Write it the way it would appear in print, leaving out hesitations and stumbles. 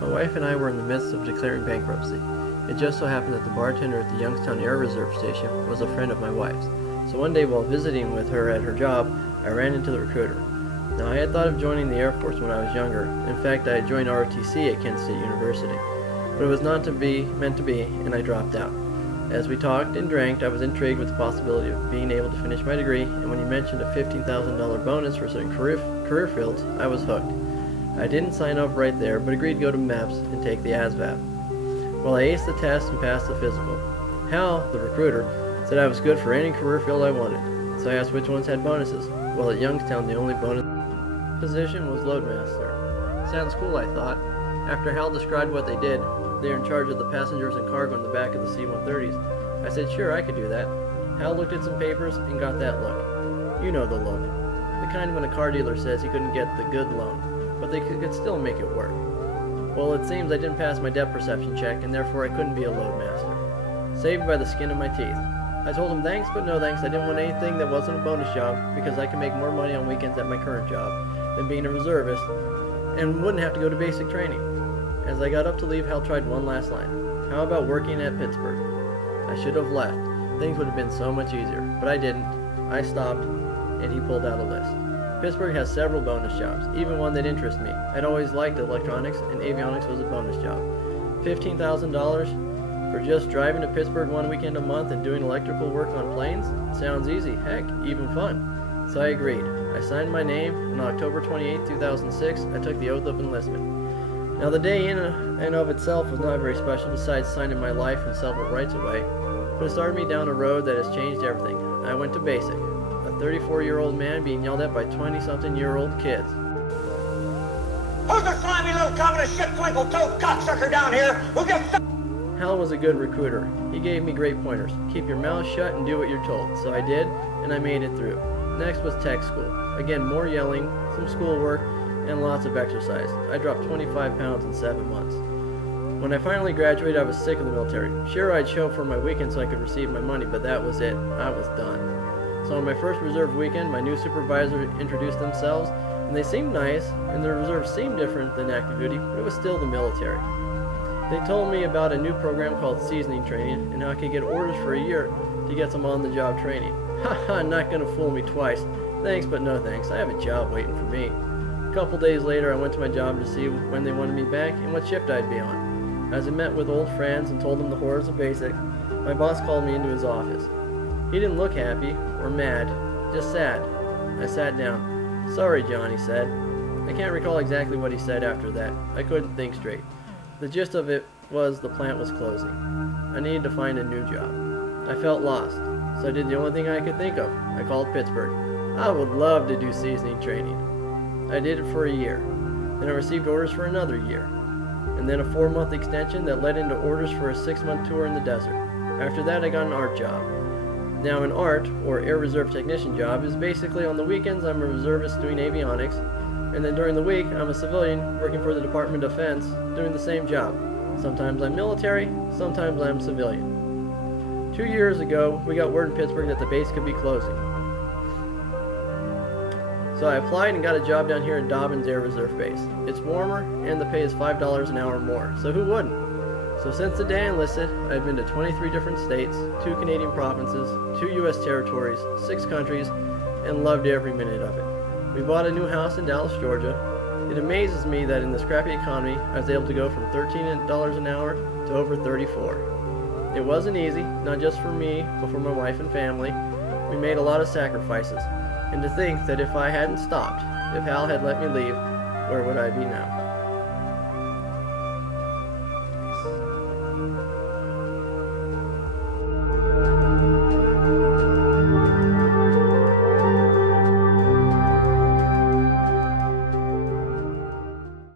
My wife and I were in the midst of declaring bankruptcy. It just so happened that the bartender at the Youngstown Air Reserve Station was a friend of my wife's. So one day while visiting with her at her job, I ran into the recruiter. Now I had thought of joining the Air Force when I was younger. In fact, I had joined ROTC at Kent State University. But it was not meant to be, and I dropped out. As we talked and drank, I was intrigued with the possibility of being able to finish my degree, and when he mentioned a $15,000 bonus for certain career fields, I was hooked. I didn't sign up right there, but agreed to go to MEPS and take the ASVAB. Well, I aced the test and passed the physical. Hal, the recruiter, said I was good for any career field I wanted, so I asked which ones had bonuses. Well, at Youngstown, the only bonus position was loadmaster. Sounds cool, I thought. After Hal described what they did, they are in charge of the passengers and cargo in the back of the C-130s. I said, sure, I could do that. Hal looked at some papers and got that look. You know the look. The kind when a car dealer says he couldn't get the good loan, but they could still make it work. Well, it seems I didn't pass my depth perception check, and therefore I couldn't be a loadmaster. Saved by the skin of my teeth. I told him thanks, but no thanks. I didn't want anything that wasn't a bonus job, because I can make more money on weekends at my current job than being a reservist, and wouldn't have to go to basic training. As I got up to leave, Hal tried one last line. How about working at Pittsburgh? I should have left. Things would have been so much easier, but I didn't. I stopped, and he pulled out a list. Pittsburgh has several bonus jobs, even one that interests me. I'd always liked electronics, and avionics was a bonus job. $15,000 for just driving to Pittsburgh one weekend a month and doing electrical work on planes? Sounds easy, heck, even fun. So I agreed. I signed my name, and on October 28, 2006, I took the oath of enlistment. Now the day in and of itself was not very special besides signing my life and several rights away, but it started me down a road that has changed everything. I went to basic. A 34-year-old man being yelled at by 20-something-year-old kids. Who's the slimy little communist shit twinkle-toed cocksucker down here who gives Hal was a good recruiter. He gave me great pointers. Keep your mouth shut and do what you're told. So I did, and I made it through. Next was tech school. Again, more yelling, some schoolwork, and lots of exercise. I dropped 25 pounds in 7 months. When I finally graduated, I was sick of the military. Sure, I'd show up for my weekend so I could receive my money, but that was it. I was done. So on my first reserve weekend, my new supervisor introduced themselves, and they seemed nice, and the reserve seemed different than active duty, but it was still the military. They told me about a new program called seasoning training, and how I could get orders for a year to get some on-the-job training. Haha, not gonna fool me twice. Thanks, but no thanks. I have a job waiting for me. A couple days later, I went to my job to see when they wanted me back and what shift I'd be on. As I met with old friends and told them the horrors of basic, my boss called me into his office. He didn't look happy or mad, just sad. I sat down. Sorry, John, he said. I can't recall exactly what he said after that. I couldn't think straight. The gist of it was the plant was closing. I needed to find a new job. I felt lost, so I did the only thing I could think of. I called Pittsburgh. I would love to do seasoning training. I did it for a year. Then I received orders for another year. And then a 4-month extension that led into orders for a 6-month tour in the desert. After that, I got an art job. Now an art, or air reserve technician job, is basically on the weekends I'm a reservist doing avionics, and then during the week I'm a civilian working for the Department of Defense doing the same job. Sometimes I'm military, sometimes I'm civilian. 2 years ago, we got word in Pittsburgh that the base could be closing. So I applied and got a job down here at Dobbins Air Reserve Base. It's warmer, and the pay is $5 an hour more, so who wouldn't? So since the day I enlisted, I've been to 23 different states, 2 Canadian provinces, 2 U.S. territories, 6 countries, and loved every minute of it. We bought a new house in Dallas, Georgia. It amazes me that in this crappy economy, I was able to go from $13 an hour to over $34. It wasn't easy, not just for me, but for my wife and family. We made a lot of sacrifices. And to think that if I hadn't stopped, if Hal had let me leave, where would I be now?